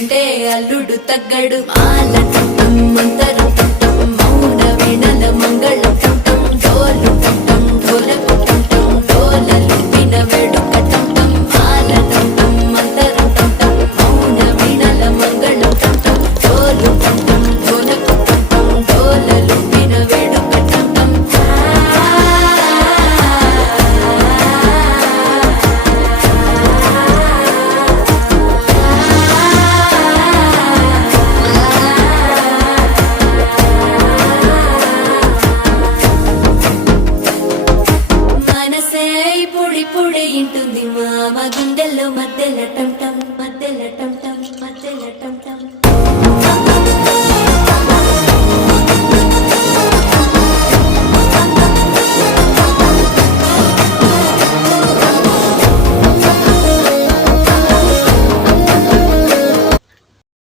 చేసుకుంటే అల్లుడు తగ్గడు మాల చుట్టం మంతర చుట్టం మౌన వీణల మంగళ చుట్టం డోలు చుట్టం డోలకు చుట్టం డోల లిపిన వేడుక